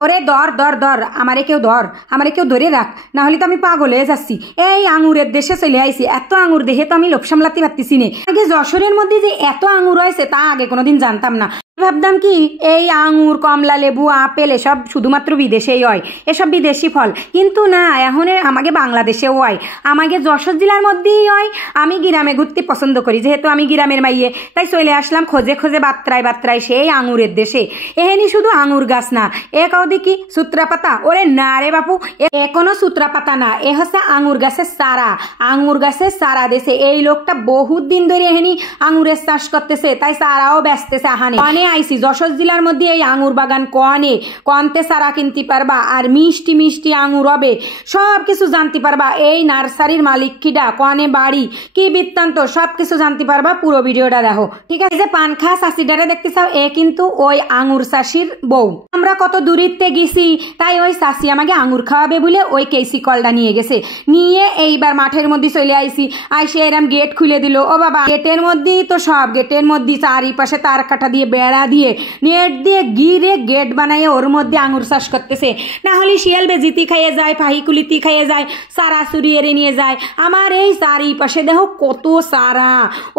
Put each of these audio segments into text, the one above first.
ওরে ধর ধর ধর, আমারে কেউ ধর, আমারে কেউ ধরে রাখ, না হলে তো আমি পাগল হয়ে যাচ্ছি। এই আঙুরের দেশে চলে আইছি, এত আঙুর দেখে তো আমি লোভ সামলাতে পারতেছি না। আগে যশোরের মধ্যে যে এত আঙুর হয়েছে তা আগে কোনোদিন জানতাম না। ভাবতাম কি এই আঙুর, কমলা লেবু, আপেল এসব শুধুমাত্র বিদেশেই হয়, এসব বিদেশি ফল, কিন্তু না, এখন আমাকে বাংলাদেশেও হয়, আমাকে যশোর জেলার মধ্যেই হয়। আমি গ্রামে ঘুরতে পছন্দ করি, যেহেতু আমি গ্রামের মাইয়ে, তাই চলে আসলাম খোঁজে খোঁজে বাত্রায় বাত্রায় সেই আঙুরের দেশে। এহেনি শুধু আঙুর গাছ না, এ কাউ দেখি সূত্রা পাতা। ওরে না রে বাপু, এ কোনো সূত্রা পাতা না, এ হচ্ছে আঙুর গাছের চারা। আঙুর গাছের চারা দেশে এই লোকটা বহুত দিন ধরে এহেনি আঙুরের চাষ করতেছে, তাই চারাও বেচতেছে। আহানে আইসি যশোর জেলার মধ্যে এই আঙুর বাগান কনতে চারা কিনতে পারবা, আর মিষ্টি মিষ্টি আঙুর হবে, সব কিছু জানতে পারবা। এই নার্সারির মালিক কিডা, কনে বাড়ি, কি বৃত্তান্ত, সব কিছু জানতে পারবা। পুরো ভিডিওটা দেখো, ঠিক আছে? যে পানখা চাষিটারে দেখতে চাও, এ কিন্তু ওই আঙুর চাষির বউ। আমরা কত দূরিতে গেছি, তাই ওই চাষি আমাকে আঙুর খাওয়াবে বলে ওই কেসি কলটা নিয়ে গেছে, নিয়ে এইবার মাঠের মধ্যে চলে আইসি। আইসে এরম গেট খুলে দিল। ও বাবা, গেটের মধ্যেই তো সব, গেটের মধ্যে চারিপাশে তার কাটা দিয়ে বেড়া দিয়ে নেট দিয়ে গিরে গেট বানাইয়ে ওর মধ্যে আঙুর চাষ করতেছে। না হলে শিয়াল বেজিতি খাইয়ে যায়, ফাহিকুলিতি খাইয়ে যায়, সারা চুরি এড়ে নিয়ে যায়। আমার এই চারিপাশে দেখো কত সারা,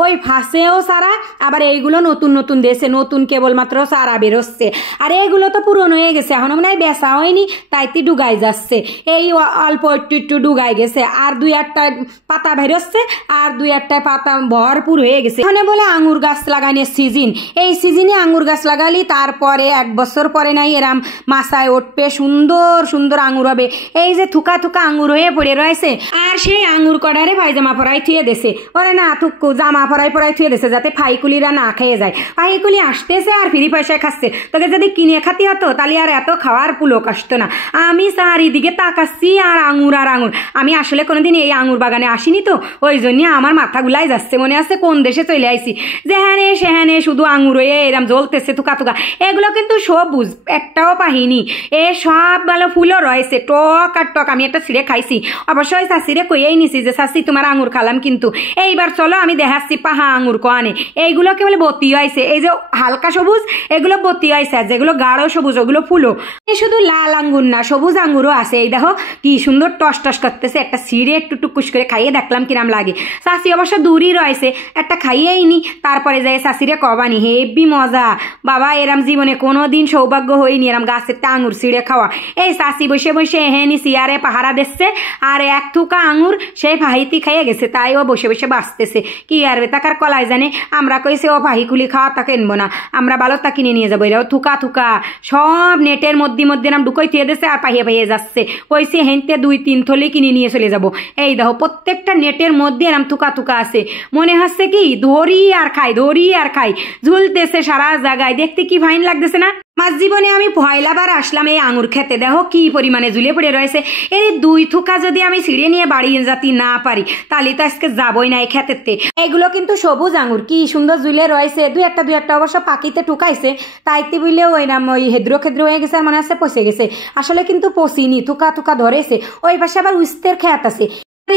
ওই ফাঁসেও সারা, আবার এইগুলো নতুন নতুন দেশে নতুন কেবলমাত্র সারা বেরোচ্ছে, আর এইগুলো তো পুরনো হয়ে গেছে, এখনো মনে হয় বেচা হয়নি, তাইতে ডুগাই যাচ্ছে। এই অল্প একটু একটু ডুগাই গেছে, আর দুই একটা পাতা বেরোচ্ছে, আর দুই একটা পাতা ভরপুর হয়ে গেছে। এখানে বলে আঙুর গাছ লাগানোর সিজন, এই সিজনে আঙুর গাছ লাগালি তারপরে 1 বছর পরে নাই এরাম মাথায় উঠবে, সুন্দর সুন্দর আঙুর হবে। এই যে থুকা থুকা আঙুর হয়ে পড়ে রয়েছে, আর সেই আঙুর কড়ারে পায়জামা পরাই থুয়ে দেছে। ওরে না, থুকু জামা পরাই থুয়ে দেছে, যাতে ফাইকুলিরা না খেয়ে যায়। ফাইকুলি আসতেছে আর ফ্রি পয়সায় খাচ্ছে, তোকে যদি কিনে খাতি হতো তাহলে আর এত খাওয়ার পুলক আসতো না। আমি চারিদিকে তাকাচ্ছি আর আঙুর আর আঙুর। আমি আসলে কোনোদিন এই আঙুর বাগানে আসিনি তো, ওই জন্য আমার মাথা গুলাই যাচ্ছে, মনে আছে কোন দেশে চলে আইছি। যেহানে সেহানে শুধু আঙুর হয়ে এরম জ্বলতেছে থুকা থুকা। এগুলো কিন্তু সবুজ, একটাও পাহিনি, এ সব ভালো ফুলও রয়েছে, টক আর টক। আমি একটা ছিঁড়ে খাইছি, অবশ্যই শাশিরে কইয়েই নিছি যে শাশি তোমার আঙুর খালাম কিন্তু। এইবার চলো আমি দেখাচ্ছি পাহা আঙুর কোয়ানে। এইগুলোকে বলে বতি হয়েছে, এই যে হালকা সবুজ এগুলো বতি হয়েছে, আর যেগুলো গাঢ় সবুজ ওগুলো ফুলো। এই শুধু লাল আঙ্গুর না, সবুজ আঙ্গুরও আছে। এই দেখো কি সুন্দর টস টস করতেছে, একটা ছিঁড়ে একটু টুকুস করে খাইয়ে দেখলাম কিরাম লাগে। শাশি অবশ্য দূরই রয়েছে, একটা খাইয়েই নি, তারপরে যাই শাশিরে কবানি, হেব্বি মজা বাবা। এরাম জীবনে কোনোদিন সৌভাগ্য হয়নি এরাম গাছের আঙুর ছিঁড়ে খাওয়া। এই শাশি বসে বসে এহেনি চেয়ারে পাহারা দিচ্ছে, আর এক থুকা আঙুর সেই ফাহিতি খাইয়ে গেছে, তাই ও বসে বসে বাঁচতেছে। কি আর তাকার কলাই জানে, আমরা কইছে ও ফাহিকুলি খাওয়া তা কিনবো না, আমরা ভালো তা কিনে নিয়ে যাবো। এরাও থুকা থুকা সব নেটের মধ্যে মধ্যে নাম ঢুকাই থুয়ে দিচ্ছে, আর পাহিয়ে পাহিয়ে যাচ্ছে। কইছে হেনতে 2-3 থলি কিনে নিয়ে চলে যাবো। এই দেখো প্রত্যেকটা নেটের মধ্যে এরাম থুকা থুকা আছে, মনে হচ্ছে কি ধরি আর খাই, ঝুলতেছে সারা জায়গায়, দেখতে কি ফাইন লাগতেছে না? আমার জীবনে আমি পয়লাবার আসলাম এই আঙুর খেতে, দেখো কি পরিমাণে ঝুলে পড়ে রয়েছে। এই 2 থুকা যদি আমি ছিঁড়ে নিয়ে বাড়ি যেতে না পারি তাহলে তো আজকে যাবই না এই খেতেতে। এগুলো কিন্তু সবুজ আঙুর, কি সুন্দর ঝুলে রয়েছে। দুই একটা অবশ্য পাখিতে টুকাইছে, তাইতে বুঝলে ওই নাম ওই হেদ্র হয়ে গেছে, আর মনে হচ্ছে পচে গেছে। আসলে কিন্তু পচিনি, থুকা থুকা ধরেছে। ওই পাশে আবার উস্তের খেত আছে,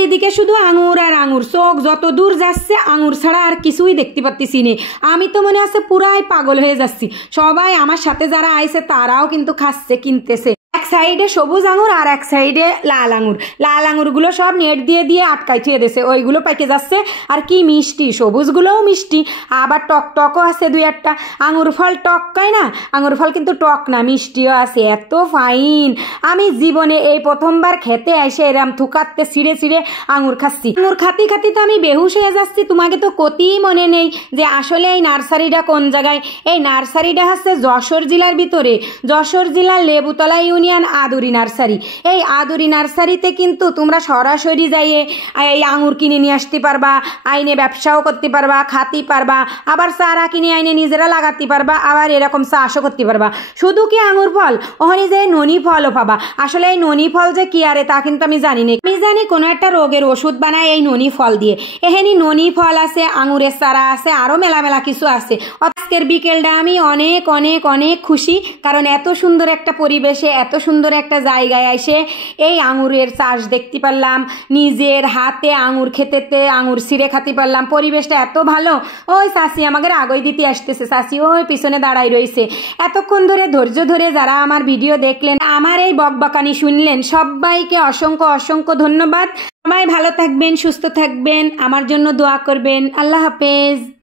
এদিকে শুধু আঙুর আর আঙুর, চোখ যত দূর যাচ্ছে আঙুর ছাড়া আর কিছুই দেখতে পাচ্ছি না। আমি তো মনে আছে পুরাই পাগল হয়ে যাচ্ছি। সবাই আমার সাথে যারা আইছে তারাও কিন্তু খাচ্ছে, কিনতেছে। এক সাইডে সবুজ আঙুর আর এক সাইডে লাল আঙুর। লাল আঙুরগুলো সব নেট দিয়ে দিয়ে আটকাই থুয়ে দিয়েছে, ওইগুলো পাইকে যাচ্ছে। আর কি মিষ্টি, সবুজগুলোও মিষ্টি, আবার টক টকও আছে 2-1টা। আঙুর ফল টক কয় না, আঙুর ফল কিন্তু টক না, মিষ্টিও আছে, এত ফাইন। আমি জীবনে এই প্রথমবার খেতে এসে এরম থুকাতে ছিঁড়ে ছিঁড়ে আঙুর খাচ্ছি। আঙুর খাতি খাতি তো আমি বেহুশ হয়ে যাচ্ছি। তোমাকে তো কতই মনে নেই যে আসলে এই নার্সারিটা কোন জায়গায়। এই নার্সারিটা হচ্ছে যশোর জেলার ভিতরে, যশোর জেলার লেবুতলা ইউনিয়ন আদুরি নার্সারি। এই আদুরি নার্সারিতে কিন্তু তোমরা সরাসরি যাইয়ে এই আঙুর কিনে নিয়ে আসতে পারবা, আইনে ব্যবসাও করতে পারবা, খাতে পারবা, আবার চারা কিনে আইনে নিজেরা লাগাতে পারবা, আবার এরকম চাষও করতে পারবা। শুধু কি আঙুর ফল, ওখানে যে ননি ফলও পাবা। আসলে এই ননি ফল যে কি আরে তা কিন্তু আমি জানি না। আমি জানি কোনো একটা রোগের ওষুধ বানায় এই ননি ফল দিয়ে। এখানে ননি ফল আছে, আঙুরের চারা আছে, আরো মেলা মেলা কিছু আছে। আজকের বিকেলটা আমি অনেক অনেক অনেক খুশি, কারণ এত সুন্দর একটা পরিবেশে এত সুন্দর সুন্দর একটা জায়গায় এসে এই আঙুরের চাষ দেখতে পারলাম, নিজের হাতে আঙুর খেতেতে আঙুর ছিঁড়ে খাতে পারলাম, পরিবেশটা এত ভালো। ওই চাষি আমাদের আগই দিতে আসতেছে, চাষি ওই পিছনে দাঁড়াই রয়েছে। এতক্ষণ ধরে ধৈর্য ধরে যারা আমার ভিডিও দেখলেন, আমার এই বকবকানি শুনলেন, সবাইকে অসংখ্য অসংখ্য ধন্যবাদ। সবাই ভালো থাকবেন, সুস্থ থাকবেন, আমার জন্য দোয়া করবেন। আল্লাহ হাফেজ।